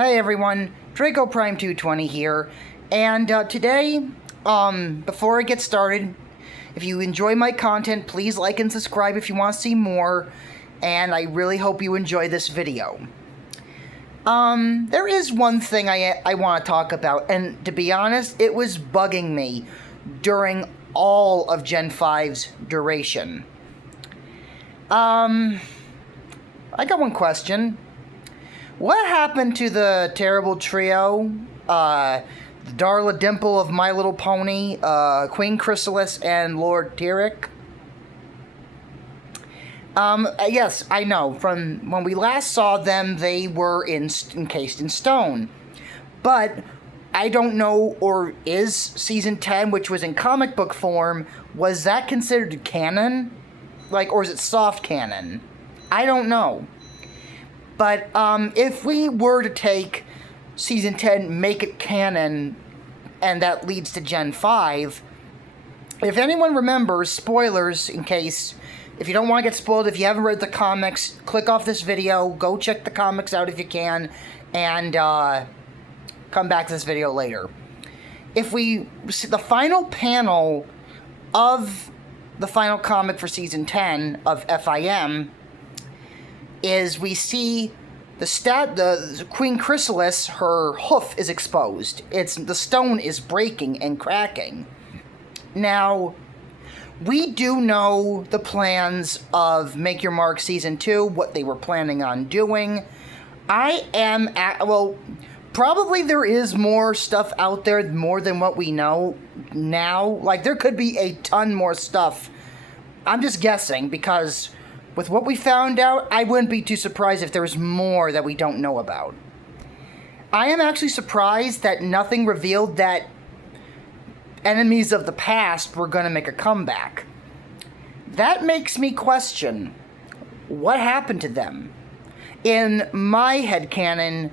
Hey everyone, Draco Prime 220 here, and today, before I get started, if you enjoy my content, please like and subscribe if you want to see more, and I really hope you enjoy this video. There is one thing I want to talk about, and to be honest, it was bugging me during all of Gen 5's duration. I got one question. What happened to the terrible trio, the Darla Dimple of My Little Pony, Queen Chrysalis, and Lord Tyrek? Yes, I know. From when we last saw them, they were encased in stone. But I don't know, or is Season 10, which was in comic book form, was that considered canon? Or is it soft canon? I don't know. But if we were to take Season 10, make it canon, and that leads to Gen 5, if anyone remembers, spoilers in case, if you don't want to get spoiled, if you haven't read the comics, click off this video, go check the comics out if you can, and come back to this video later. If we see the final panel of the final comic for Season 10 of FIM, is we see the Queen Chrysalis, her hoof is exposed. The stone is breaking and cracking. Now, we do know the plans of Make Your Mark Season 2, what they were planning on doing. Probably there is more stuff out there, more than what we know now. There could be a ton more stuff. I'm just guessing, because with what we found out, I wouldn't be too surprised if there was more that we don't know about. I am actually surprised that nothing revealed that enemies of the past were going to make a comeback. That makes me question, what happened to them? In my headcanon,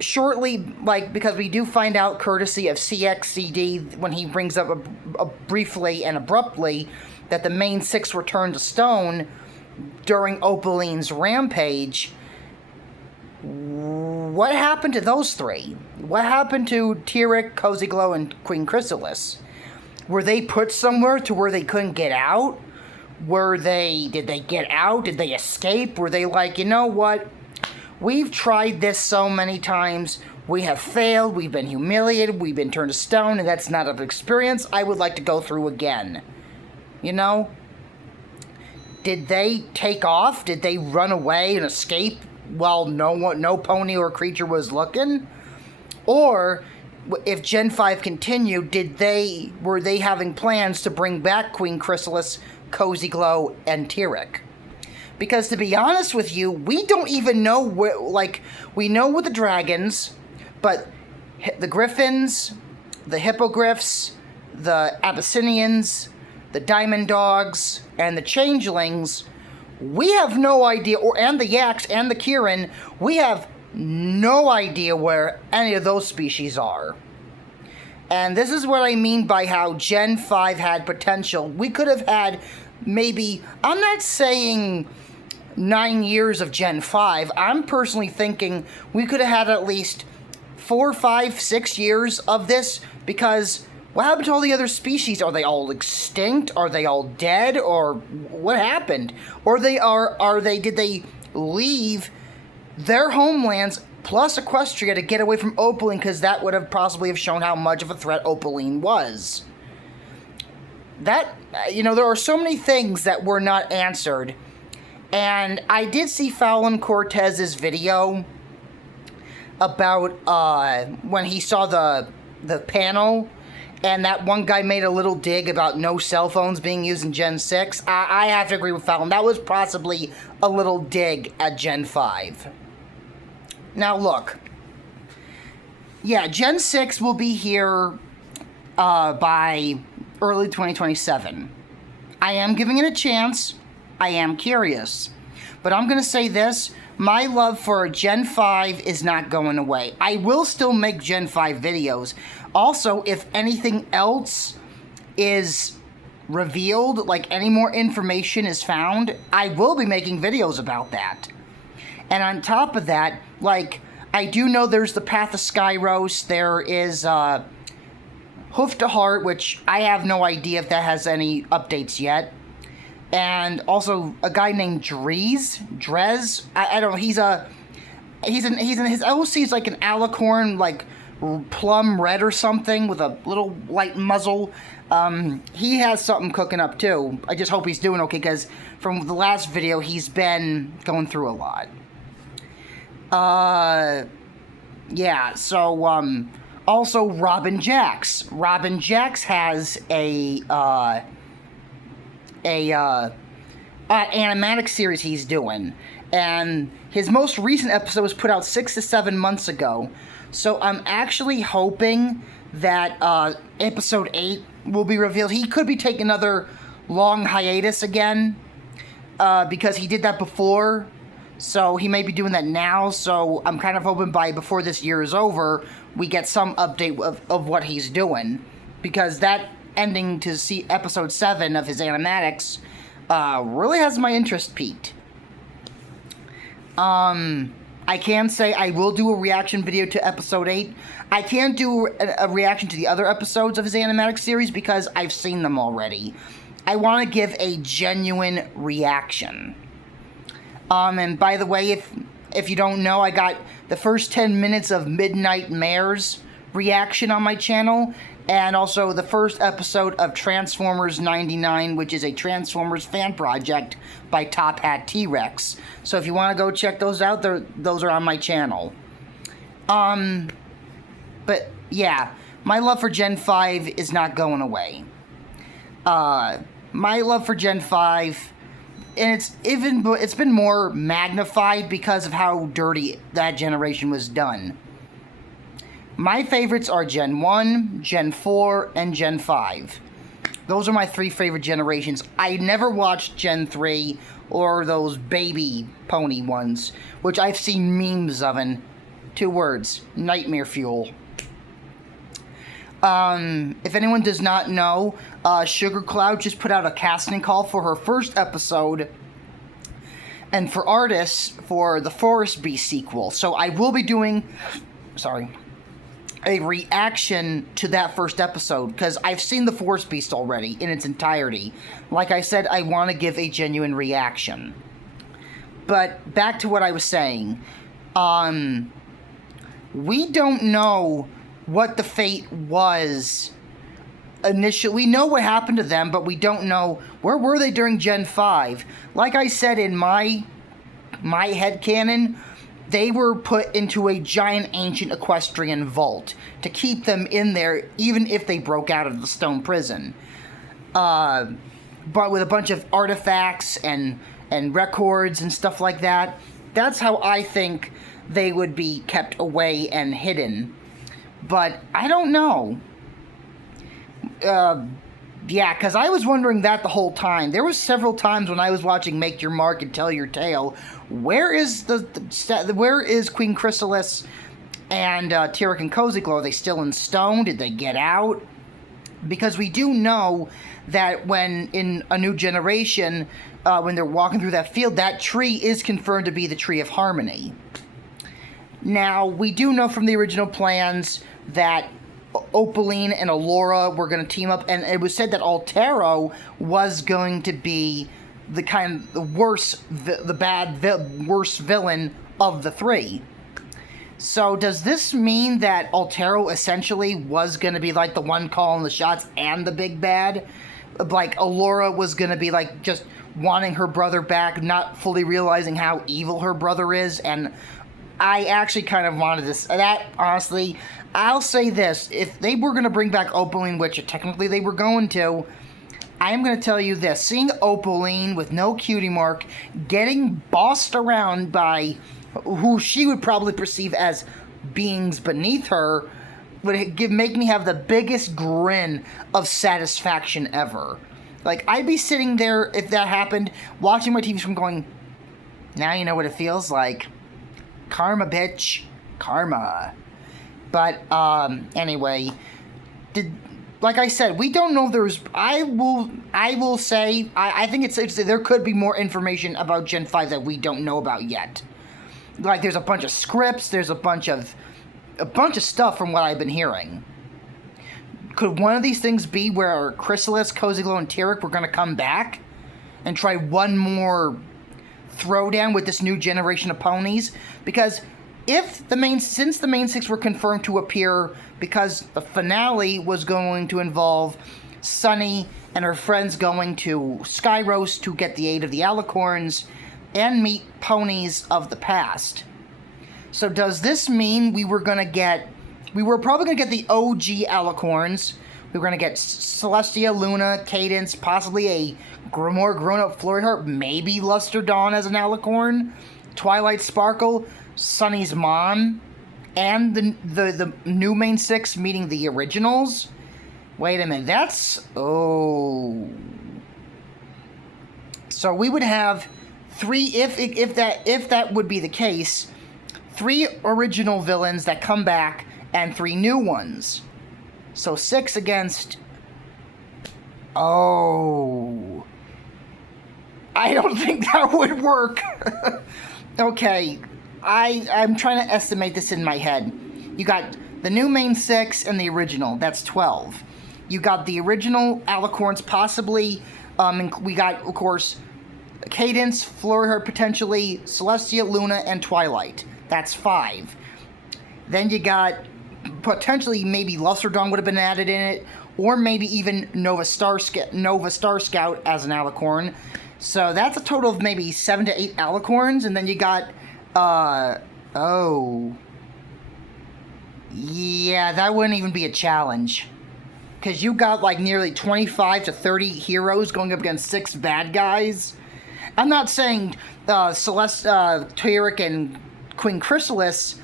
shortly, because we do find out courtesy of CXCD when he brings up briefly and abruptly that the main six returned to stone during Opaline's rampage. What happened to those three? What happened to Tyrek, Cozy Glow, and Queen Chrysalis? Were they put somewhere to where they couldn't get out? Did they get out? Did they escape? Were they like, you know what? We've tried this so many times. We have failed. We've been humiliated. We've been turned to stone, and that's not an experience I would like to go through again. You know? Did they take off? Did they run away and escape while no pony or creature was looking? Or, if Gen 5 continued, were they having plans to bring back Queen Chrysalis, Cozy Glow, and Tyrek? Because to be honest with you, we don't even know we know with the dragons, but the griffins, the hippogriffs, the Abyssinians, the Diamond Dogs, and the Changelings, we have no idea, and the Yaks and the Kirin, we have no idea where any of those species are. And this is what I mean by how Gen 5 had potential. We could have had maybe, I'm not saying 9 years of Gen 5, I'm personally thinking we could have had at least 4, 5, 6 years of this, because what happened to all the other species? Are they all extinct? Are they all dead? Or what happened? Or did they leave their homelands plus Equestria to get away from Opaline, because that would have possibly have shown how much of a threat Opaline was? There are so many things that were not answered. And I did see Fallon Cortez's video about when he saw the panel, and that one guy made a little dig about no cell phones being used in Gen 6. I have to agree with Fallon. That was possibly a little dig at Gen 5. Now, look. Yeah, Gen 6 will be here by early 2027. I am giving it a chance. I am curious. But I'm going to say this. My love for Gen 5 is not going away. I will still make Gen 5 videos. Also, if anything else is revealed, any more information is found, I will be making videos about that. And on top of that, I do know there's the Path of Skyros. There is Hoof to Heart, which I have no idea if that has any updates yet. And also a guy named Drez. I don't know. He's his OC is like an alicorn, like plum red or something with a little light muzzle. He has something cooking up too. I just hope he's doing okay, because from the last video he's been going through a lot. Yeah, so also Robin Jax. Robin Jax has a animatic series he's doing, and his most recent episode was put out 6 to 7 months ago. So I'm actually hoping that episode 8 will be revealed. He could be taking another long hiatus again, because he did that before. So he may be doing that now. So I'm kind of hoping before this year is over, we get some update of what he's doing, because that ending to see episode 7 of his animatics really has my interest piqued. I can say I will do a reaction video to episode 8. I can't do a reaction to the other episodes of his animatic series because I've seen them already. I want to give a genuine reaction. And by the way, if you don't know, I got the first 10 minutes of Midnight Mare's reaction on my channel, and also the first episode of Transformers 99, which is a Transformers fan project by Top Hat T-Rex. So if you want to go check those out, those are on my channel. But yeah, my love for Gen 5 is not going away. My love for Gen 5, and it's been more magnified because of how dirty that generation was done. My favorites are Gen 1, Gen 4, and Gen 5. Those are my 3 favorite generations. I never watched Gen 3 or those baby pony ones, which I've seen memes of in 2 words: nightmare fuel. If anyone does not know, Sugar Cloud just put out a casting call for her first episode, and for artists for the Forest Beast sequel. So I will be doing, a reaction to that first episode, because I've seen the Forest Beast already in its entirety. Like I said, I want to give a genuine reaction. But back to what I was saying. We don't know what the fate was initially. We know what happened to them, but we don't know where were they during Gen 5. Like I said in my headcanon, they were put into a giant ancient equestrian vault to keep them in there, even if they broke out of the stone prison. But with a bunch of artifacts and records and stuff like that. That's how I think they would be kept away and hidden. But I don't know. Yeah, because I was wondering that the whole time. There was several times when I was watching Make Your Mark and Tell Your Tale. Where is where is Queen Chrysalis and Tyrek and Cozy Glow? Are they still in stone? Did they get out? Because we do know that when in A New Generation, when they're walking through that field, that tree is confirmed to be the Tree of Harmony. Now, we do know from the original plans that Opaline and Allura were going to team up, and it was said that Altero was going to be the worst villain of the 3. So does this mean that Altero essentially was going to be like the one calling the shots and the big bad? Like Allura was going to be like just wanting her brother back, not fully realizing how evil her brother is, and I actually kind of wanted this. That, honestly, I'll say this. If they were going to bring back Opaline, which technically they were going to, I am going to tell you this. Seeing Opaline with no cutie mark getting bossed around by who she would probably perceive as beings beneath her would make me have the biggest grin of satisfaction ever. Like, I'd be sitting there, if that happened, watching my TV screen going, now you know what it feels like. Karma, bitch. Karma. But, anyway, like I said, we don't know if there's, I will say, I think it's there could be more information about Gen 5 that we don't know about yet. Like, there's a bunch of scripts, there's a bunch of stuff from what I've been hearing. Could one of these things be where Chrysalis, Cozy Glow, and Tyrek were going to come back and try one more throwdown with this new generation of ponies? Because since the main six were confirmed to appear, because the finale was going to involve Sunny and her friends going to Skyros to get the aid of the Alicorns and meet ponies of the past. So does this mean we were probably going to get the OG Alicorns? We were going to get Celestia, Luna, Cadence, possibly a more grown-up Florihart, maybe Luster Dawn as an Alicorn, Twilight Sparkle, Sunny's mom, and the new main six meeting the originals? Wait a minute, that's... Oh... So we would have three, if that would be the case, 3 original villains that come back and 3 new ones. So 6 against... Oh... I don't think that would work. Okay, I'm trying to estimate this in my head. You got the new main 6 and the original. That's 12. You got the original Alicorns, possibly. We got, of course, Cadence, Florihart potentially, Celestia, Luna, and Twilight. That's 5. Then you got potentially maybe Luster Dawn would have been added in it, or maybe even Nova Star Scout as an Alicorn. So that's a total of maybe 7 to 8 Alicorns, and then you got, yeah, that wouldn't even be a challenge. Because you got like nearly 25 to 30 heroes going up against 6 bad guys. I'm not saying Celeste, Tyrek, and Queen Chrysalis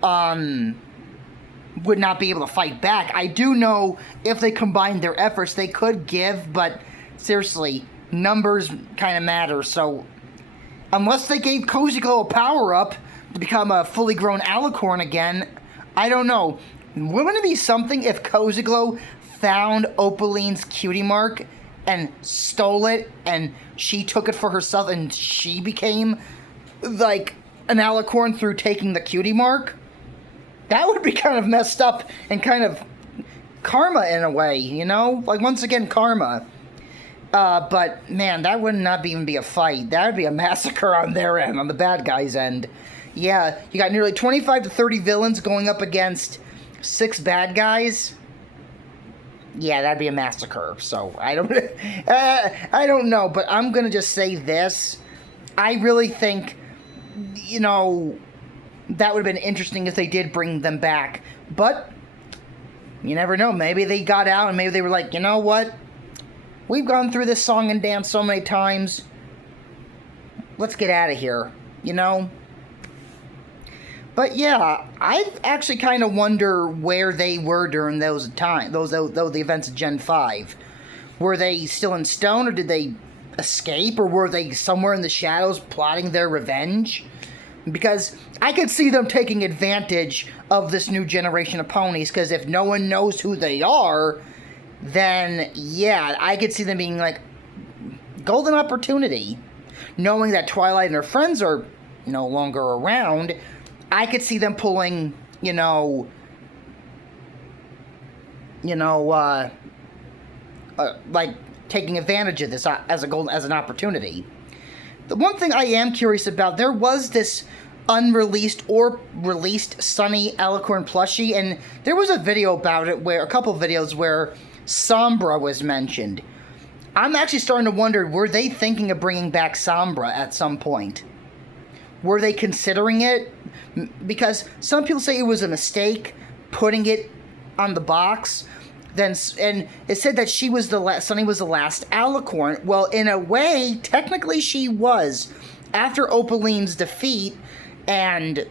would not be able to fight back. I do know if they combined their efforts, they could give, but seriously, numbers kind of matter. So unless they gave Cozy Glow a power-up to become a fully grown Alicorn again, I don't know. Wouldn't it be something if Cozy Glow found Opaline's cutie mark and stole it, and she took it for herself, and she became, like, an Alicorn through taking the cutie mark? That would be kind of messed up and kind of karma in a way, you know? Like, once again, karma. But, man, that would not even be a fight. That would be a massacre on their end, on the bad guys' end. Yeah, you got nearly 25 to 30 villains going up against 6 bad guys. Yeah, that'd be a massacre. So, I don't know, but I'm gonna just say this. I really think, you know, that would have been interesting if they did bring them back. But, you never know. Maybe they got out and maybe they were like, you know what? We've gone through this song and dance so many times. Let's get out of here, you know? But yeah, I actually kind of wonder where they were during those times, the events of Gen 5. Were they still in stone, or did they escape, or were they somewhere in the shadows plotting their revenge? Because I could see them taking advantage of this new generation of ponies, because if no one knows who they are, then yeah, I could see them being like, golden opportunity. Knowing that Twilight and her friends are no longer around, I could see them pulling, like taking advantage of this as an opportunity. The one thing I am curious about, there was this unreleased or released Sunny Alicorn plushie, and there was a video about it a couple videos where Sombra was mentioned. I'm actually starting to wonder, were they thinking of bringing back Sombra at some point? Were they considering it? Because some people say it was a mistake putting it on the box. And it said that Sunny was the last Alicorn. Well, in a way, technically she was. After Opaline's defeat, and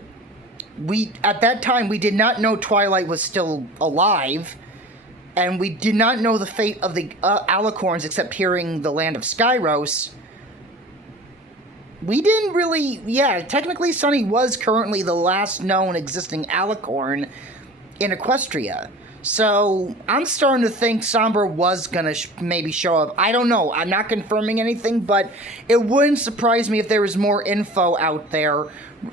at that time we did not know Twilight was still alive, and we did not know the fate of the Alicorns except hearing the land of Skyros. We didn't really... Yeah, technically Sunny was currently the last known existing Alicorn in Equestria. So, I'm starting to think Sombra was going to maybe show up. I don't know. I'm not confirming anything, but it wouldn't surprise me if there was more info out there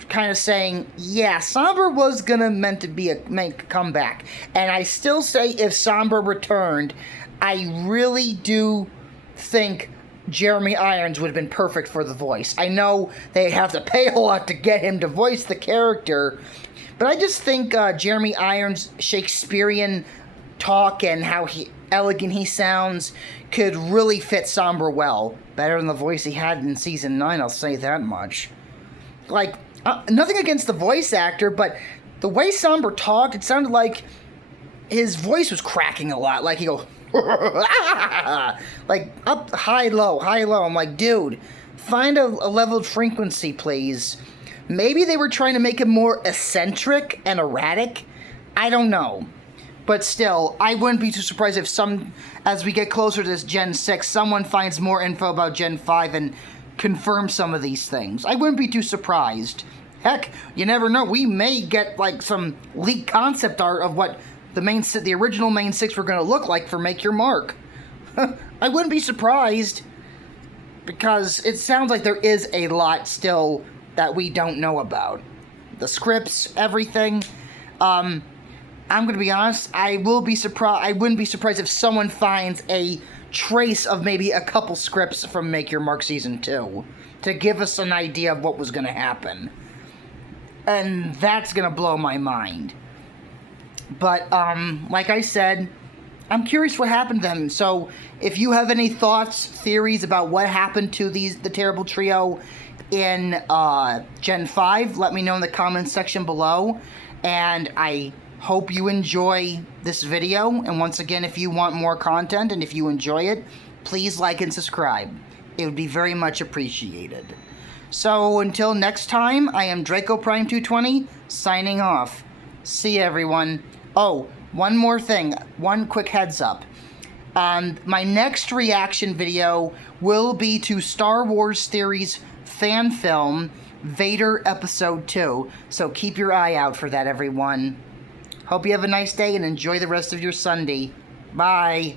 kind of saying, yeah, Somber was gonna meant to be make a comeback. And I still say if Somber returned, I really do think Jeremy Irons would have been perfect for the voice. I know they have to pay a lot to get him to voice the character, but I just think Jeremy Irons' Shakespearean talk and how elegant he sounds could really fit Somber well. Better than the voice he had in season 9, I'll say that much. Like, nothing against the voice actor, but the way Somber talked, it sounded like his voice was cracking a lot. Like, he go, like, up, high, low, high, low. I'm like, dude, find a leveled frequency, please. Maybe they were trying to make him more eccentric and erratic. I don't know. But still, I wouldn't be too surprised if as we get closer to this Gen 6, someone finds more info about Gen 5 and confirms some of these things. I wouldn't be too surprised. Heck, you never know. We may get, like, some leaked concept art of what the original main 6 were going to look like for Make Your Mark. I wouldn't be surprised, because it sounds like there is a lot still that we don't know about. The scripts, everything. I'm going to be honest, I wouldn't be surprised if someone finds a trace of maybe a couple scripts from Make Your Mark Season 2 to give us an idea of what was going to happen. And that's going to blow my mind. But, like I said, I'm curious what happened to them. So, if you have any thoughts, theories about what happened to the Terrible Trio in Gen 5, let me know in the comments section below. And I hope you enjoy this video, and once again, if you want more content and if you enjoy it, please like and subscribe. It would be very much appreciated. So until next time, I am Draco Prime 220 signing off. See you, everyone. Oh, one more thing, one quick heads up. My next reaction video will be to Star Wars Theories fan film Vader Episode 2, so keep your eye out for that, everyone. Hope you have a nice day and enjoy the rest of your Sunday. Bye.